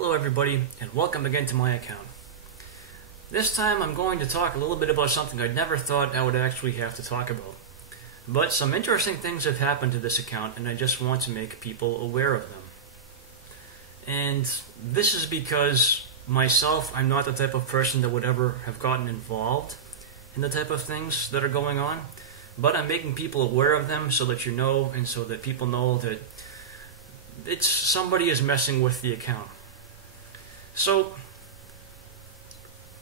Hello everybody, and welcome again to my account. This time I'm going to talk a little bit about something I never thought I would actually have to talk about. But some interesting things have happened to this account, and I just want to make people aware of them. And this is because myself, I'm not the type of person that would ever have gotten involved in the type of things that are going on, but I'm making people aware of them so that you know, and so that people know that somebody is messing with the account. So,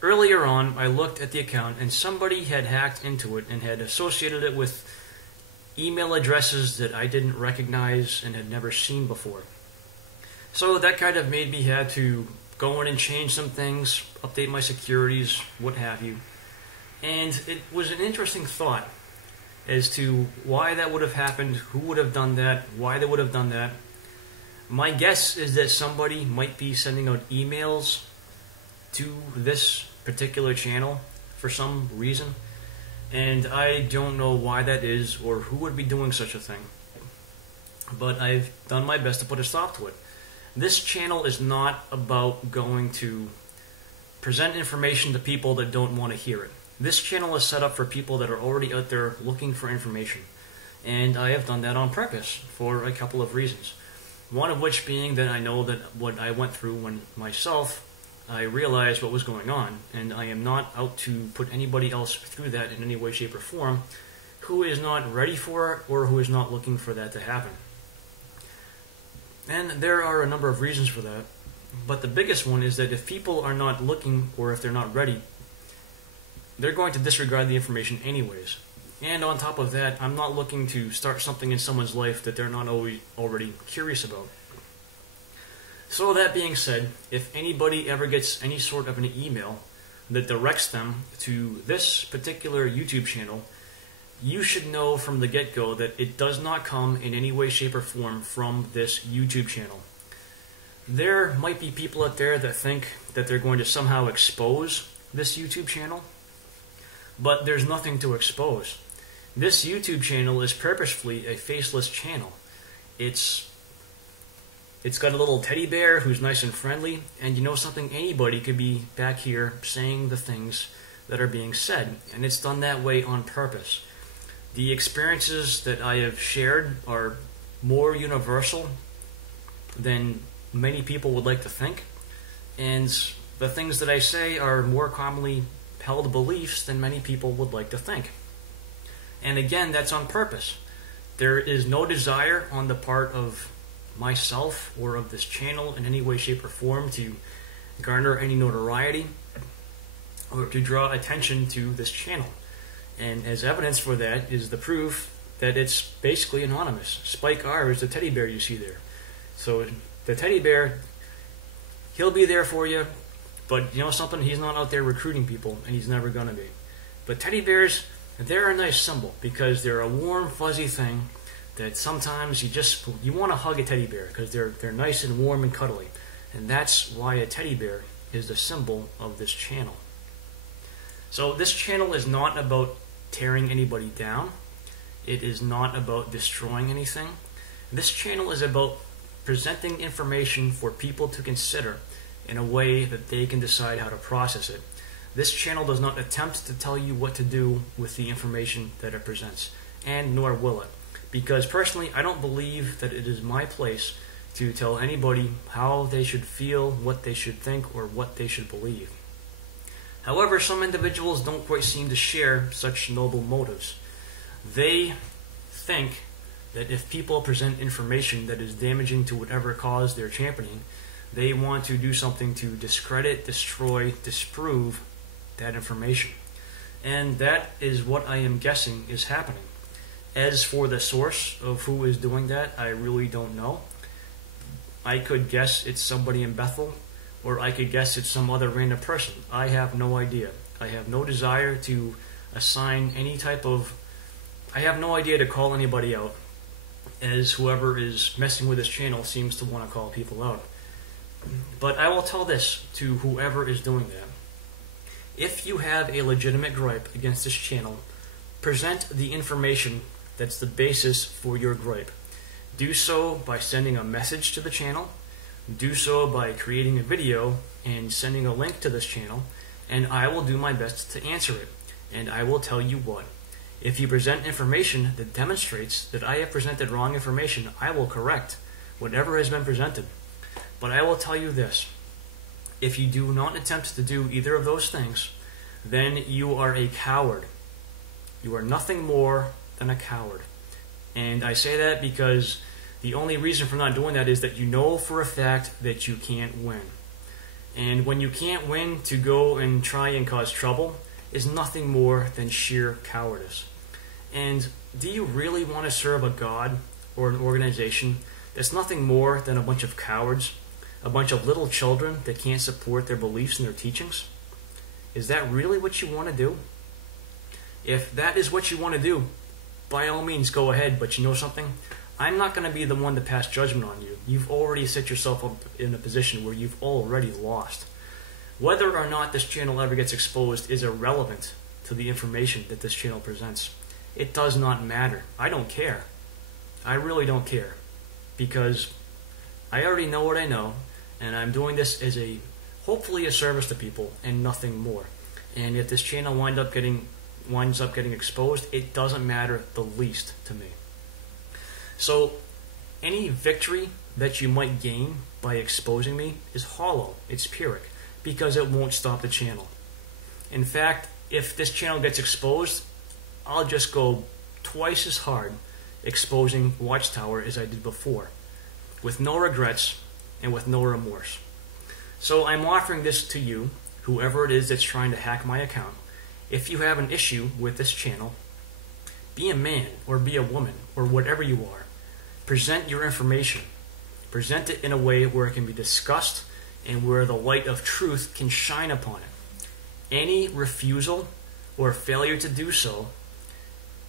earlier on, I looked at the account and somebody had hacked into it and had associated it with email addresses that I didn't recognize and had never seen before. So that kind of made me have to go in and change some things, update my securities, what have you. And it was an interesting thought as to why that would have happened, who would have done that, why they would have done that. My guess is that somebody might be sending out emails to this particular channel for some reason, and I don't know why that is or who would be doing such a thing. But I've done my best to put a stop to it. This channel is not about going to present information to people that don't want to hear it. This channel is set up for people that are already out there looking for information, and I have done that on purpose for a couple of reasons. One of which being that I know that what I went through when myself, I realized what was going on, and I am not out to put anybody else through that in any way, shape, or form who is not ready for it or who is not looking for that to happen. And there are a number of reasons for that, but the biggest one is that if people are not looking or if they're not ready, they're going to disregard the information anyways. And on top of that, I'm not looking to start something in someone's life that they're not already curious about. So that being said, if anybody ever gets any sort of an email that directs them to this particular YouTube channel, you should know from the get-go that it does not come in any way, shape, or form from this YouTube channel. There might be people out there that think that they're going to somehow expose this YouTube channel, but there's nothing to expose. This YouTube channel is purposefully a faceless channel. It's got a little teddy bear who's nice and friendly, and you know something, anybody could be back here saying the things that are being said, and it's done that way on purpose. The experiences that I have shared are more universal than many people would like to think, and the things that I say are more commonly held beliefs than many people would like to think. And again, that's on purpose. There is no desire on the part of myself or of this channel in any way, shape, or form to garner any notoriety or to draw attention to this channel. And as evidence for that is the proof that it's basically anonymous. Spike R is the teddy bear you see there. So the teddy bear, he'll be there for you, but you know something, he's not out there recruiting people, and he's never going to be. But teddy bears, they're a nice symbol because they're a warm, fuzzy thing that sometimes you want to hug a teddy bear because they're nice and warm and cuddly. And that's why a teddy bear is the symbol of this channel. So this channel is not about tearing anybody down. It is not about destroying anything. This channel is about presenting information for people to consider in a way that they can decide how to process it. This channel does not attempt to tell you what to do with the information that it presents, and nor will it. Because personally, I don't believe that it is my place to tell anybody how they should feel, what they should think, or what they should believe. However, some individuals don't quite seem to share such noble motives. They think that if people present information that is damaging to whatever cause they're championing, they want to do something to discredit, destroy, disprove that information. And that is what I am guessing is happening. As for the source of who is doing that, I really don't know. I could guess it's somebody in Bethel, or I could guess it's some other random person. I have no idea. I have no desire to assign any type of... I have no idea to call anybody out, as whoever is messing with this channel seems to want to call people out. But I will tell this to whoever is doing that. If you have a legitimate gripe against this channel, present the information that's the basis for your gripe. Do so by sending a message to the channel, do so by creating a video and sending a link to this channel, and I will do my best to answer it. And I will tell you what. If you present information that demonstrates that I have presented wrong information, I will correct whatever has been presented. But I will tell you this. If you do not attempt to do either of those things, then you are a coward. You are nothing more than a coward. And I say that because the only reason for not doing that is that you know for a fact that you can't win. And when you can't win, to go and try and cause trouble is nothing more than sheer cowardice. And do you really want to serve a God or an organization that's nothing more than a bunch of cowards, a bunch of little children that can't support their beliefs and their teachings? Is that really what you want to do? If that is what you want to do, by all means go ahead, but you know something? I'm not going to be the one to pass judgment on you. You've already set yourself up in a position where you've already lost. Whether or not this channel ever gets exposed is irrelevant to the information that this channel presents. It does not matter. I don't care. I really don't care. Because I already know what I know, and I'm doing this as hopefully a service to people and nothing more. And if this channel winds up getting exposed, it doesn't matter the least to me. So any victory that you might gain by exposing me is hollow. It's Pyrrhic, because it won't stop the channel. In fact, if this channel gets exposed, I'll just go twice as hard exposing Watchtower as I did before, with no regrets and with no remorse. So I'm offering this to you, whoever it is that's trying to hack my account. If you have an issue with this channel, be a man or be a woman or whatever you are. Present your information. Present it in a way where it can be discussed and where the light of truth can shine upon it. Any refusal or failure to do so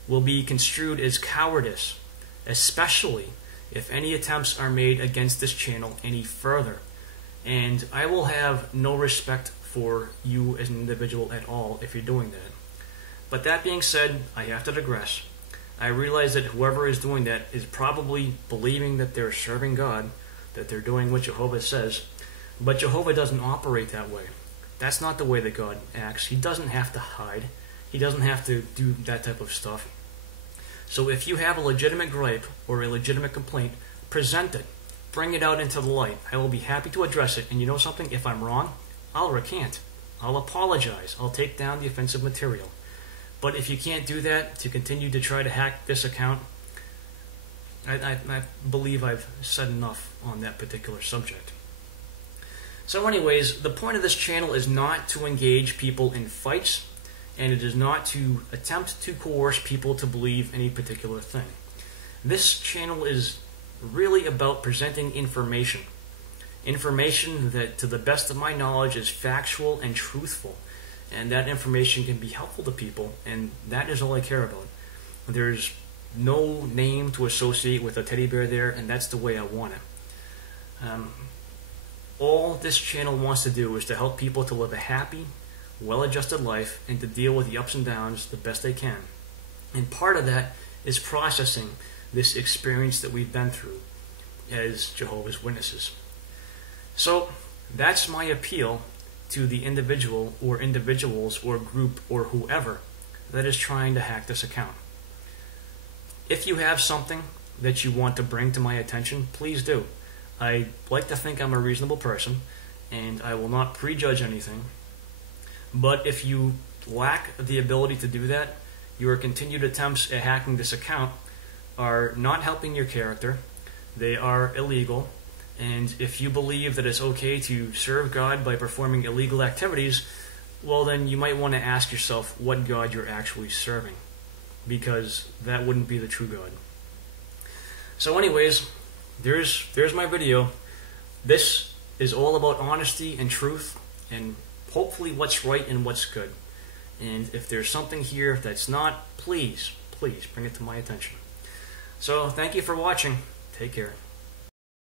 will be construed as cowardice, especially if any attempts are made against this channel any further. And I will have no respect for you as an individual at all if you're doing that. But that being said, I have to digress. I realize that whoever is doing that is probably believing that they're serving God, that they're doing what Jehovah says, but Jehovah doesn't operate that way. That's not the way that God acts. He doesn't have to hide. He doesn't have to do that type of stuff. So if you have a legitimate gripe or a legitimate complaint, present it. Bring it out into the light. I will be happy to address it. And you know something? If I'm wrong, I'll recant. I'll apologize. I'll take down the offensive material. But if you can't do that, to continue to try to hack this account, I believe I've said enough on that particular subject. So anyways, the point of this channel is not to engage people in fights, and it is not to attempt to coerce people to believe any particular thing. This channel is really about presenting information. Information that, to the best of my knowledge, is factual and truthful. And that information can be helpful to people, and that is all I care about. There's no name to associate with a teddy bear there, and that's the way I want it. All this channel wants to do is to help people to live a happy, well-adjusted life and to deal with the ups and downs the best they can. And part of that is processing this experience that we've been through as Jehovah's Witnesses. So that's my appeal to the individual or individuals or group or whoever that is trying to hack this account. If you have something that you want to bring to my attention, please do. I like to think I'm a reasonable person, and I will not prejudge anything. But if you lack the ability to do that, your continued attempts at hacking this account are not helping your character. They are illegal. And if you believe that it's okay to serve God by performing illegal activities, well then you might want to ask yourself what God you're actually serving, because that wouldn't be the true God. So anyways, there's my video. This is all about honesty and truth and hopefully what's right and what's good. And if there's something here that's not, please bring it to my attention. So thank you for watching. Take care.